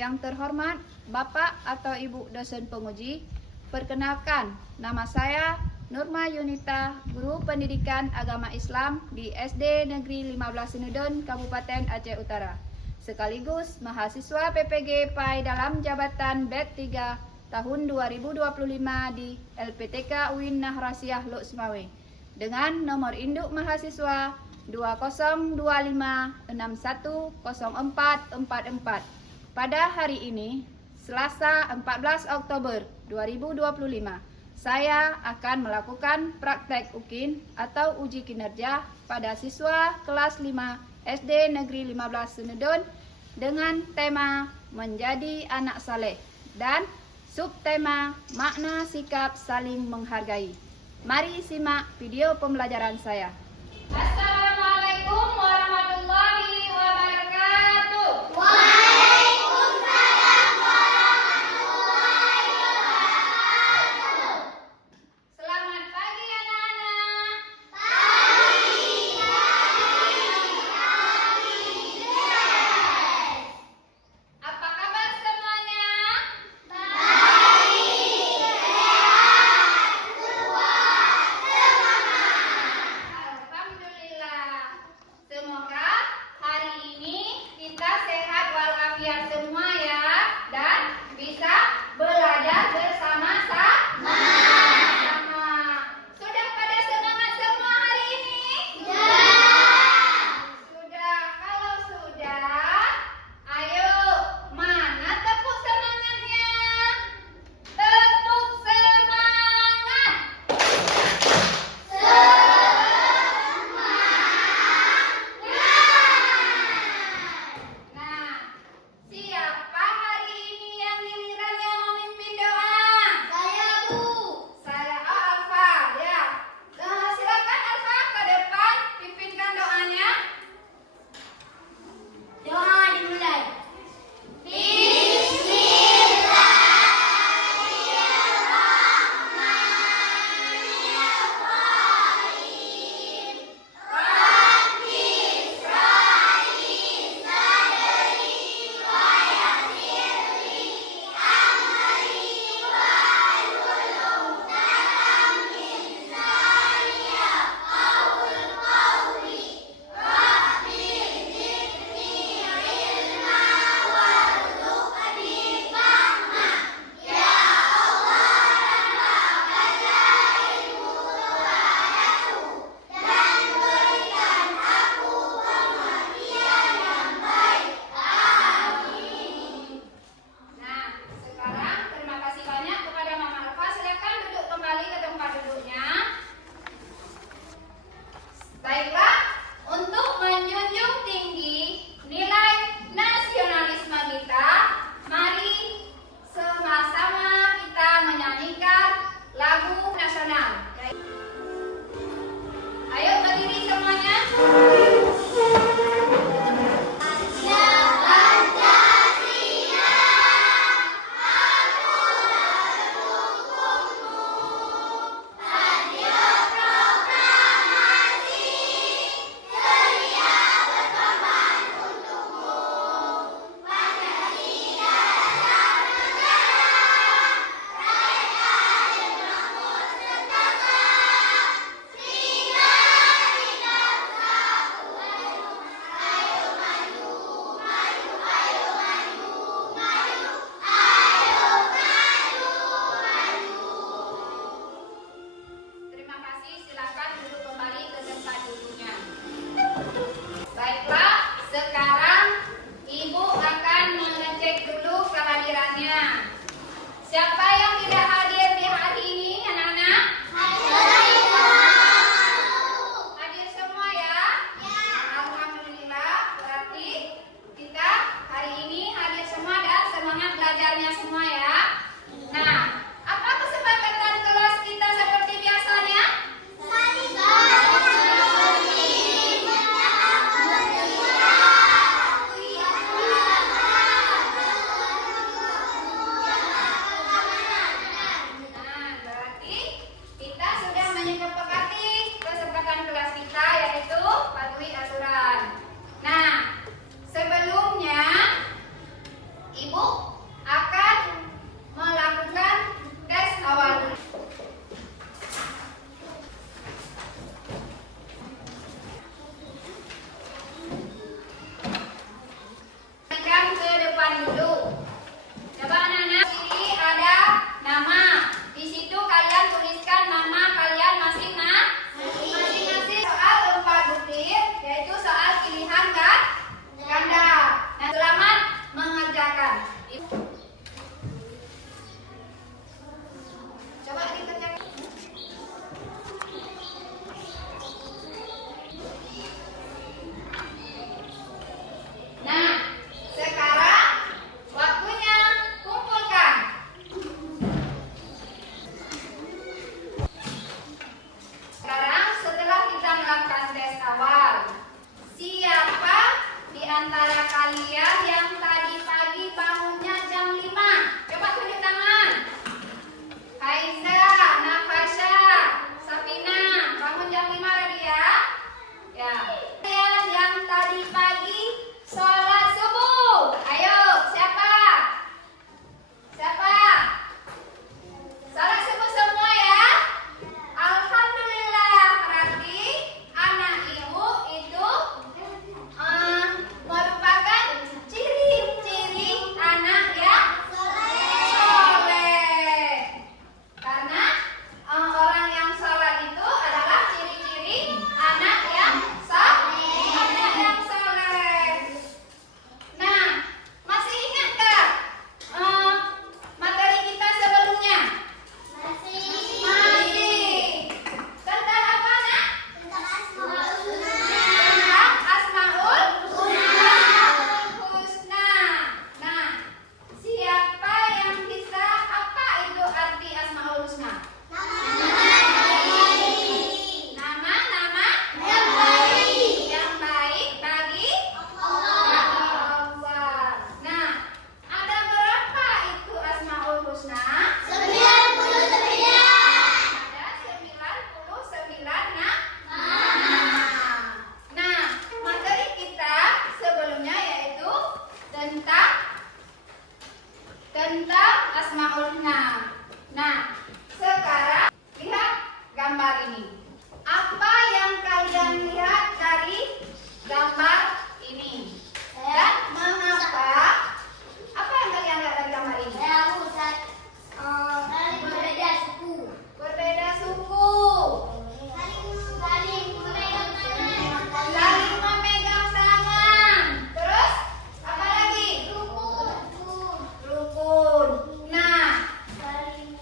Yang terhormat Bapak atau Ibu dosen penguji, perkenalkan, nama saya Nurma Yunita, Guru Pendidikan Agama Islam di SD Negeri 15 Sinudon, Kabupaten Aceh Utara, sekaligus mahasiswa PPG PAI dalam jabatan BED 3 tahun 2025 di LPTK UIN Nahrasiah Lok Sumawe, dengan nomor induk mahasiswa 2025610444. Pada hari ini, Selasa 14 Oktober 2025, saya akan melakukan praktek UKIN atau uji kinerja pada siswa kelas 5 SD Negeri 15 Sinudon dengan tema menjadi anak saleh dan subtema makna sikap saling menghargai. Mari simak video pembelajaran saya. Assalamualaikum warahmatullahi wabarakatuh. Waalaikumsalam warahmatullahi wabarakatuh. Selamat pagi anak-anak. Pagi. Apa kabar semuanya? Baik, sehat, kuat, semangat. Alhamdulillah. gambar ini. Apa yang kalian lihat dari gambar ini? Dan mengapa? Apa yang kalian lihat dari gambar ini? Berbeda suku. Berbeda suku. Saling memegang tangan. Saling memegang tangan. Terus apa lagi? Rukun. Nah,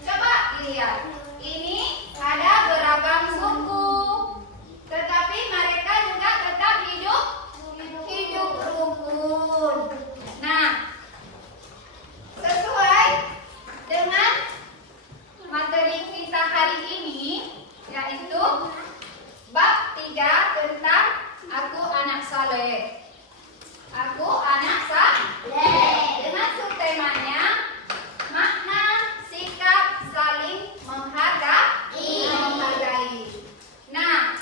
coba dilihat. Ini ada beragam suku, tetapi mereka juga tetap hidup rukun. Nah, sesuai dengan materi kita hari ini, yaitu bab 3 tentang aku anak saleh. Aku anak saleh. Dengan subtemanya makna sikap saling menghargai. Nah,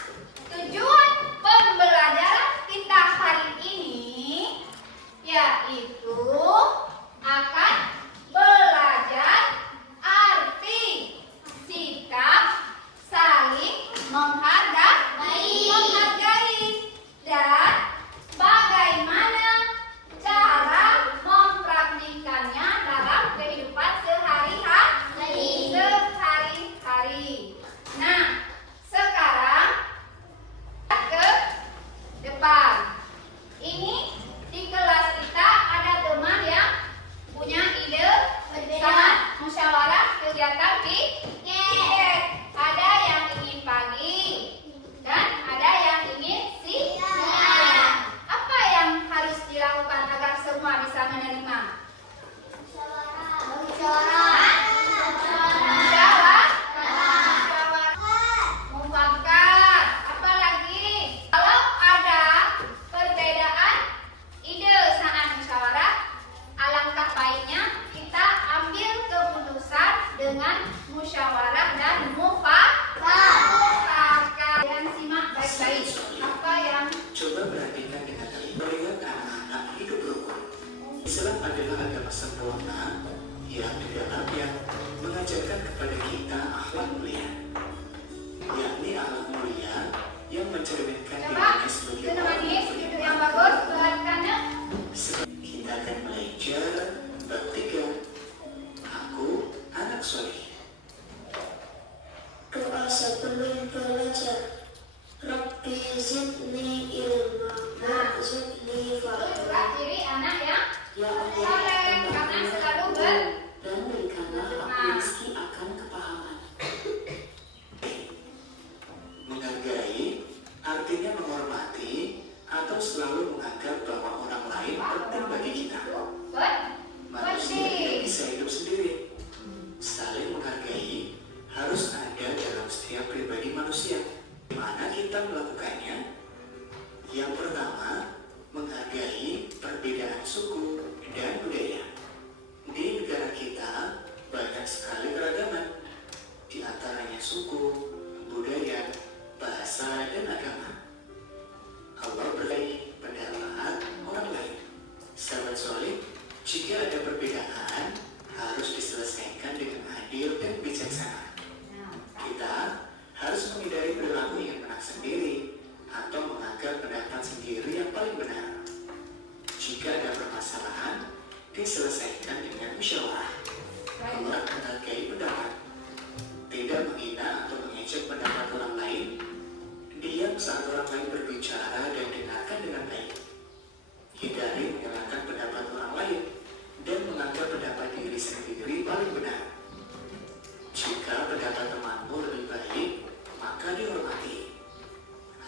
tujuan pembelajaran kita hari ini yaitu akan belajar arti sikap saling menghargai dan bagaimana cara mempraktikannya dalam kehidupan sehari-hari. Nah, sekarang ke depan. Ini di kelas kita ada teman yang punya ide sangat musyawarah kegiatan piket. Ada yang ingin pagi dan ada yang ingin siang. Apa yang harus dilakukan agar semua bisa menerima? Mufakat. Apa lagi? Kalau ada perbedaan ide saat musyawarah, alangkah baiknya kita ambil keputusan dengan musyawarah dan mufakat. Dan simak baik-baik apa yang Coba perhatikan dengan baik. Melihat anak-anak hidup rukun. Islam adalah agama sempurna yang di dalamnya mengajarkan kepada kita akhlak mulia, yakni akhlak mulia yang mencerminkan coba dirinya sebagai duduk orang manis, duduk yang bagus, perhatikannya. Kita akan belajar bab 3. Aku anak soleh. Doa sebelum belajar. Rabbi zidni ilma warzuqni Itu juga fahma. ciri anak yang Ya Allah, soleh, karena selalu dan berikanlah aku rezeki akan kepahaman. Menghargai artinya menghormati atau selalu menganggap bahwa orang lain penting bagi kita. Manusia tidak bisa hidup sendiri. Saling menghargai harus ada dalam setiap pribadi manusia. Bagaimana kita melakukannya? Yang pertama, menghargai perbedaan suku dan budaya. Di negara kita banyak sekali keragaman, di antaranya suku, budaya, bahasa, dan agama. Allah berkahi pendapat orang lain. Sahabat soleh, jika ada perbedaan, harus diselesaikan dengan adil dan bijaksana. Kita harus menghindari perilaku yang menang sendiri atau menganggap pendapat sendiri yang paling benar. Jika ada permasalahan, diselesaikan dengan musyawarah. Allah menghargai pendapat, tidak menghina atau mengejek pendapat orang lain. Diam saat orang lain berbicara dan dengarkan dengan baik. Hindari menyalahkan pendapat orang lain dan menganggap pendapat diri sendiri paling benar. Jika pendapat temanmu lebih baik, maka dihormati.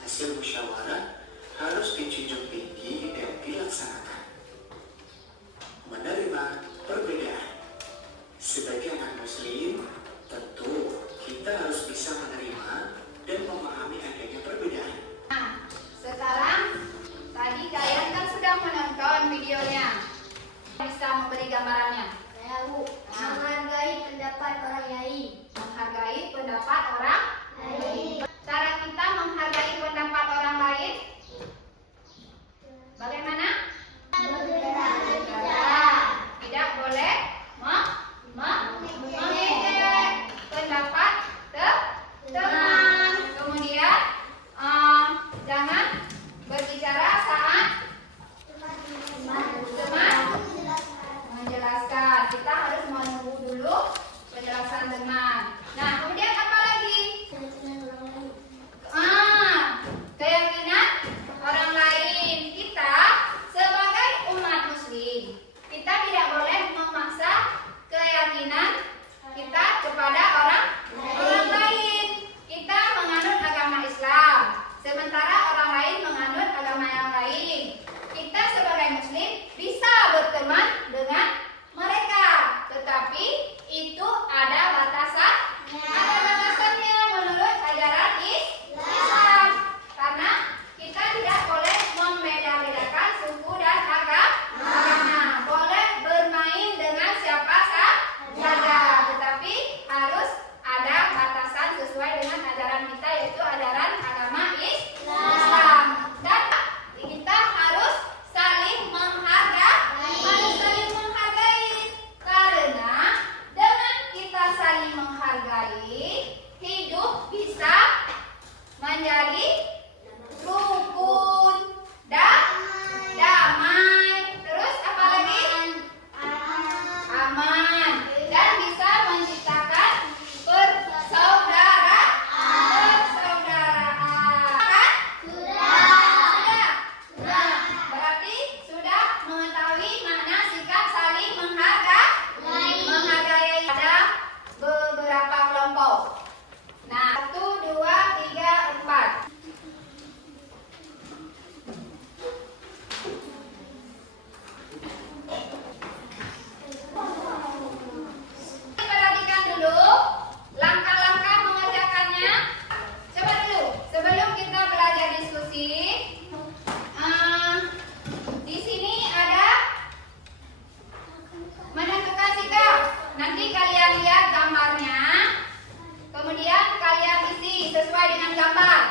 Hasil musyawarah harus dijunjung tinggi dan dilaksanakan. Menerima ajaran kita yaitu ajaran agama Islam. Dan kita harus saling menghargai. Karena dengan kita saling menghargai, hidup bisa menjadi rukun, damai, terus apa lagi? Aman, dan bisa menciptakan persaudaraan. Kan? Sudah. Nah, berarti sudah mengetahui makna sikap saling menghargai. Ada beberapa kelompok. Nah, 1, 2, 3, 4. Perhatikan dulu langkah-langkah mengerjakannya. Coba dulu sebelum kita belajar diskusi. Di sini ada menentukan sikap. Nanti kalian lihat gambarnya. Kemudian kalian isi sesuai dengan gambar.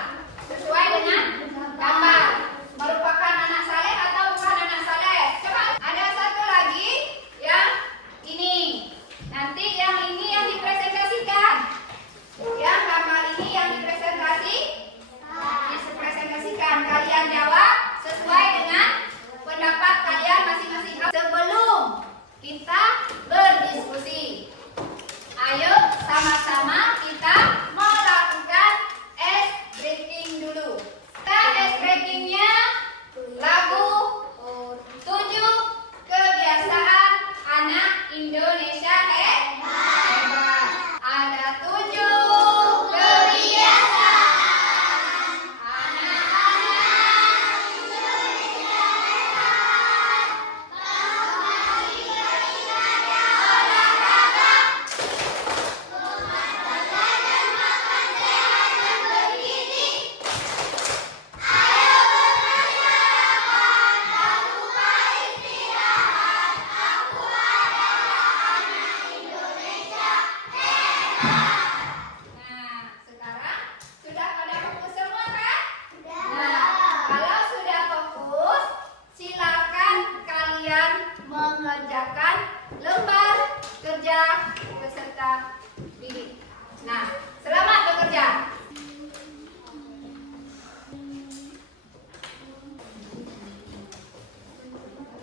Merupakan anak saleh atau bukan anak saleh? Coba ada satu lagi yang ini. Nanti yang ini yang dipresentasikan. Yang gambar ini yang dipresentasikan. Kalian jawab sesuai dengan pendapat kalian masing-masing. Sebelum kita berdiskusi, ayo sama-sama kita melakukan ice breaking dulu. Ice breakingnya lagu 7 kebiasaan anak Indonesia hebat. Ada 7 kebiasaan anak-anak Indonesia hebat. Olahraga, belajar makan sehat dan bergizi. Ayo bermasyarakat, tak lupa istirahat. Aku adalah anak Indonesia hebat. Nah, sekarang sudah pada fokus semua kan? Nah, kalau sudah fokus, silakan kalian mengerjakan lembar kerja peserta didik. Nah, selamat bekerja.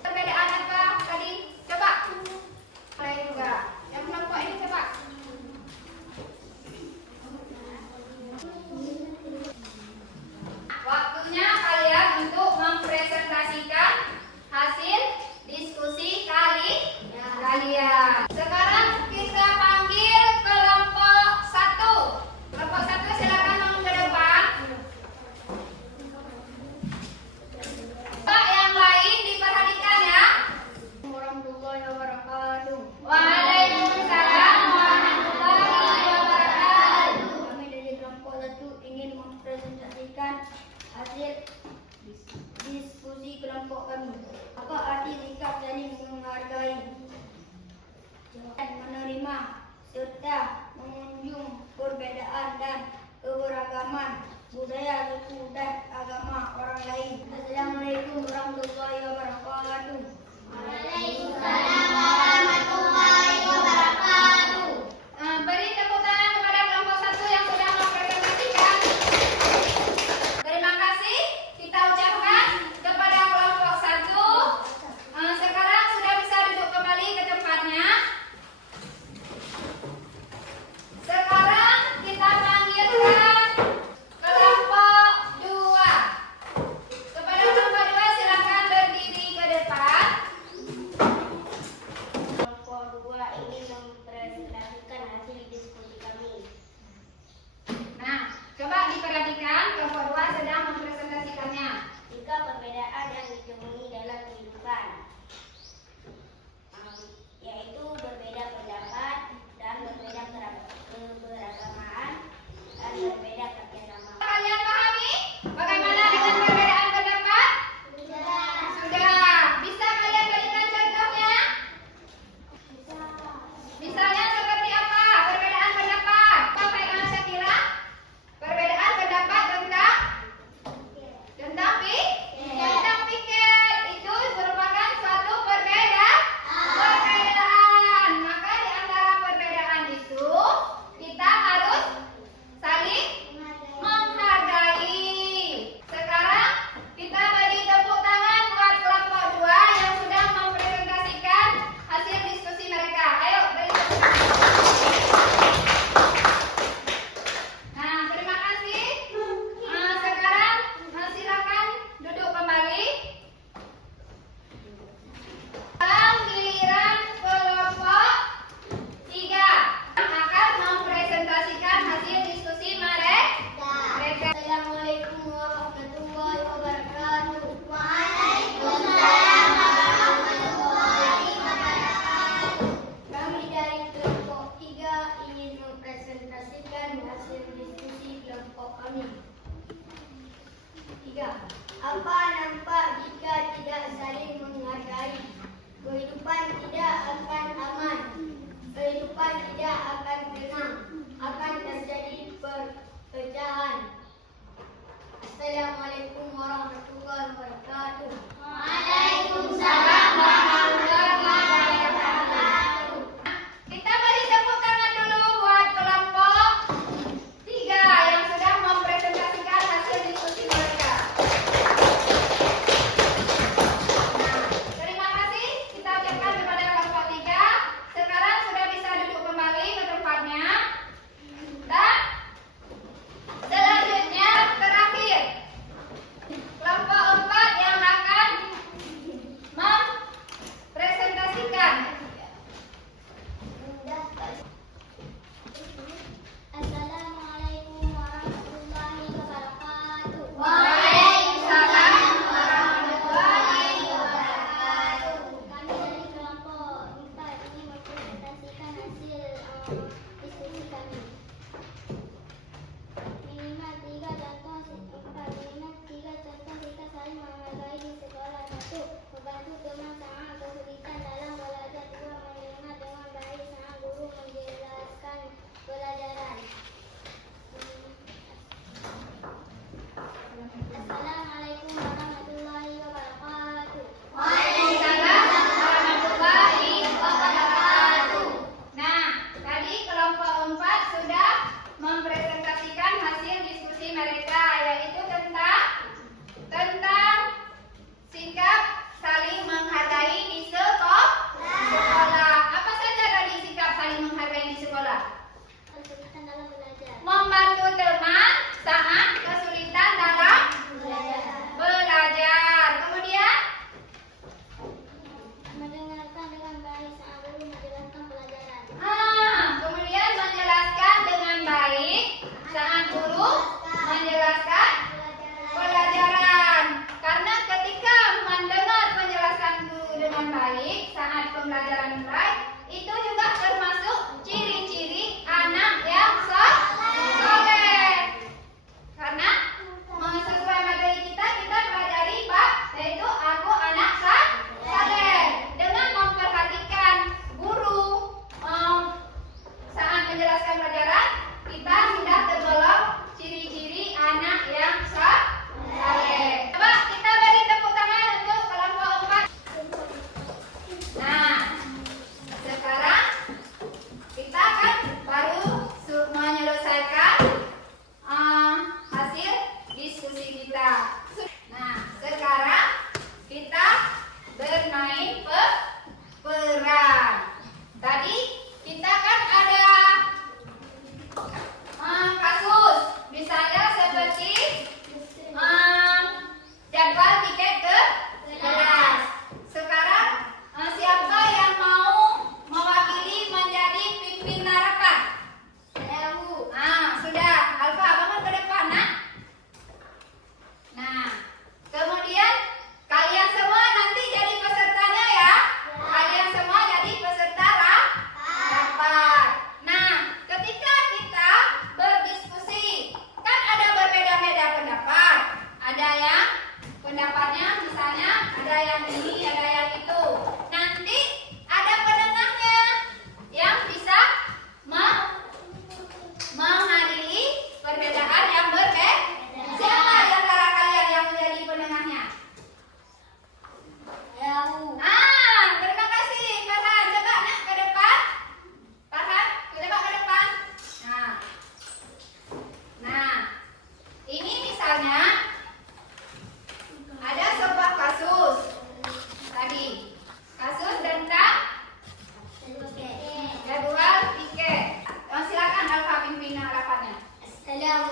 Perbedaan apa tadi? Coba. Mulai juga. Yang kelompok ini coba. Waktunya kalian untuk mempresentasikan hasil diskusi kalian. Sekarang kita panggil kelompok 1. Kelompok 1 silakan ngomong ke depan. Pak, yang lain diperhatikan ya. Warahmatullahi wabarakatuh. Waalaikumsalam warahmatullahi wabarakatuh. Kami dari kelompok 1 ingin mempresentasikan hasil diskusi kelompok kami. Apa arti sikap saling menghargai dan menerima serta mengunjung perbedaan dan keberagaman budaya, suku, dan agama orang lain? Assalamualaikum warahmatullahi wabarakatuh. Waalaikumsalam warahmatullahi wabarakatuh. Beri tepuk tangan kepada kelompok 1 yang sudah mempresentasikan. Terima kasih kita ucapkan kepada kelompok 1. Sekarang sudah bisa duduk kembali ke tempatnya. Sekarang kita panggilkan kelompok 2. Kepada kelompok 2 silakan berdiri ke depan. Kelompok 2 ingin mempresentasikan hasil diskusi kami. Nah, coba diperhatikan kelompok 2 sedang mempresentasikannya. Jika perbedaan yang ditemui dalam kehidupan, yaitu berbeda pendapat dan berbeda keberagaman dan berbeda kerjasama. Kalian pahami bagaimana dengan perbedaan pendapat? Sudah. Bisa kalian berikan contohnya? Misalnya seperti apa perbedaan pendapat? Apa yang Syakira? Perbedaan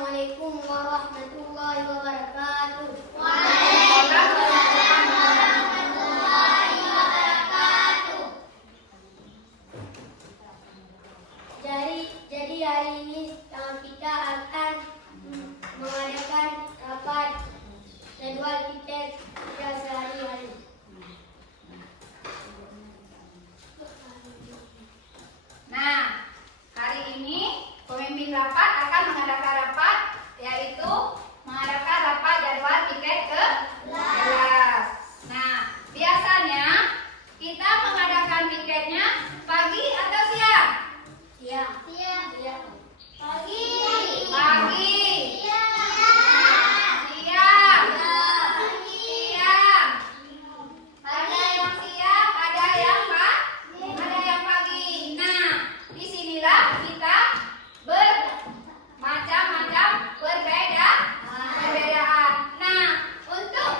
Assalamualaikum warahmatullahi wabarakatuh. Jadi hari ini kita akan mengadakan rapat jadwal tiket kita sehari-hari. Nah, hari ini pemimpin rapat akan mengadakan rapat, yaitu mengadakan rapat jadwal tiket ke 11. Nah, biasanya kita mengadakan tiketnya pagi atau siang? Siang. Pagi. Pagi. Siang. Siang. Siang. Ada yang siang, ada yang pagi. Nah, disinilah kita bermacam-macam perbedaan. Nah, untuk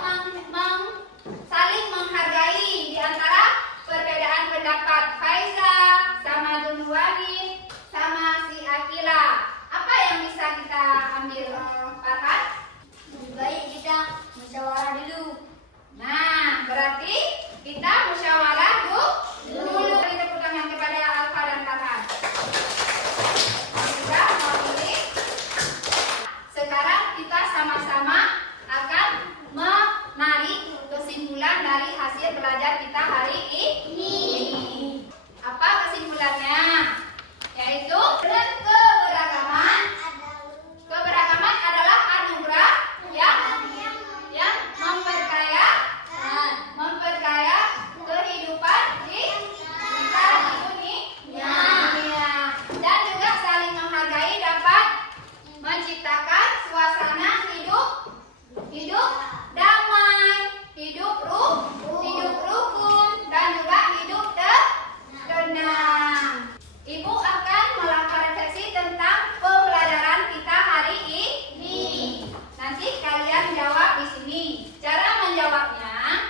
saling menghargai di antara perbedaan pendapat Faiza sama Dunwani sama si Akila, apa yang bisa kita ambil, Farhan? Lebih baik kita musyawarah dulu. Nah, berarti kita musyawarah dulu. Beri tepuk tangan kepada Alfa dan Farhan. Sudah memilih. Sekarang kita sama-sama akan menarik kesimpulan dari hasil belajar kita hari ini. Apa kesimpulannya? Yaitu keberagaman adalah anugerah yang memperkaya kehidupan kita di dunia. Dan juga saling menghargai dapat menciptakan suasana hidup damai, hidup rukun, dan juga hidup tenang. Ibu akan melakukan refleksi tentang pembelajaran kita hari ini. Nanti kalian jawab di sini. Cara menjawabnya,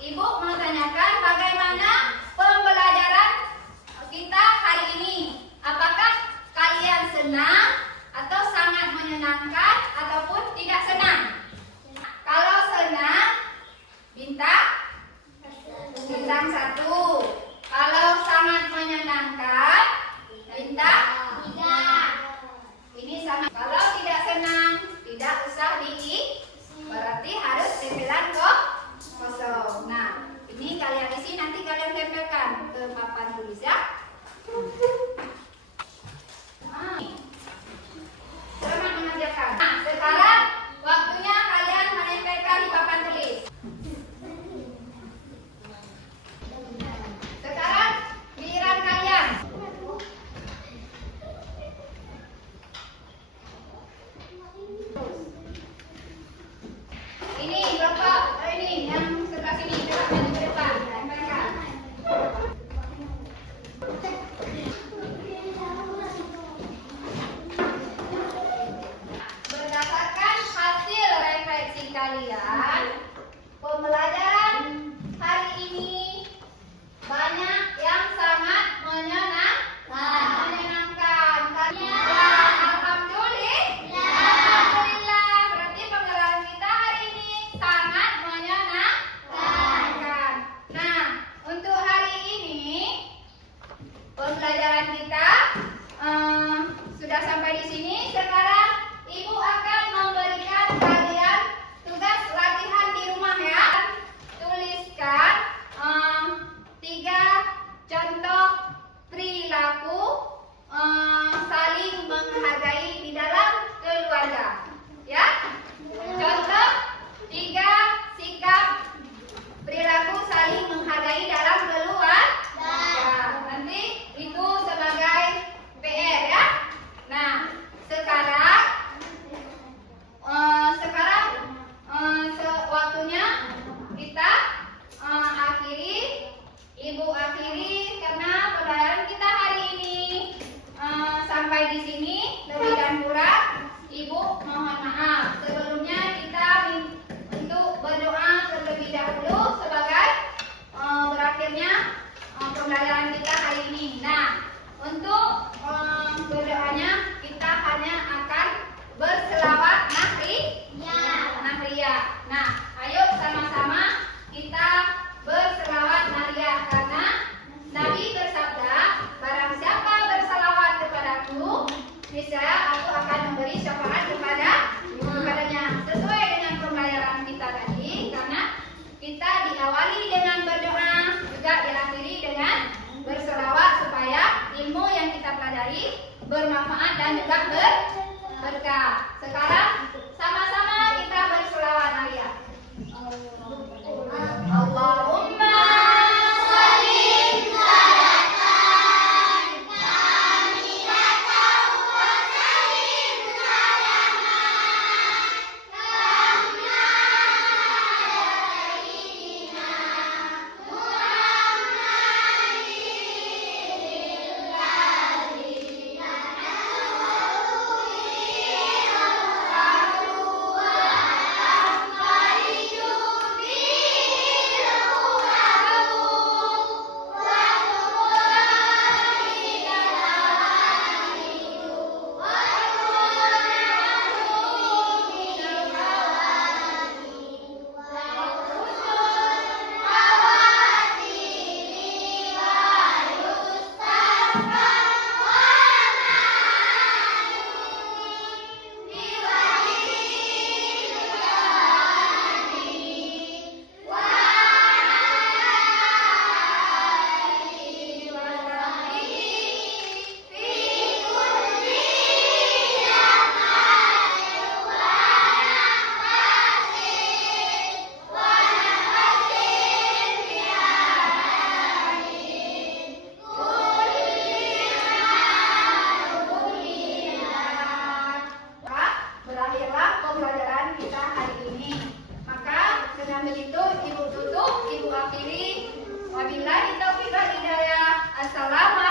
Ibu menanyakan bagaimana pembelajaran kita hari ini. Apakah kalian senang atau sangat menyenangkan ataupun tidak senang? Kalau senang, bintang 1. Kalau sangat menyenangkan, bintang 3. Ini sangat. Kalau tidak senang, tidak usah berarti harus tempelan kosong. Nah, ini kalian isi, nanti kalian tempelkan ke papan tulis ya. Selamat mengerjakan. Nah, sekarang waktunya kalian menempelkan di papan tulis. Sekarang giliran kalian. Ini Bapak, ini yang sebelah sini, coba maju ke depan. Tempelkan. Berdasarkan hasil refleksi kalian, pembelajaran hari ini banyak yang sangat menyenangkan. Alhamdulillah. Berarti pembelajaran kita hari ini sangat menyenangkan. Nah, untuk hari ini pembelajaran kita sudah sampai di sini. Sekarang Ibu akan memberikan kalian tugas latihan di rumah ya. Tuliskan 3 contoh perilaku saling menghargai di dalam keluarga. Ya. Contoh 3 sikap perilaku saling menghargai dalam keluarga. Nanti itu sebagai PR ya. Nah, sekarang waktunya kita Ibu akhiri karena pembelajaran kita hari ini sampai di sini. Lebih dan kurang Ibu mohon maaf. Sebelumnya kita untuk berdoa terlebih dahulu sebagai berakhirnya pembelajaran kita hari ini. Nah, untuk berdoanya kita hanya akan begitu Ibu tutup, Ibu akhiri. Wabillahi taufiq wal hidayah. Assalamualaikum.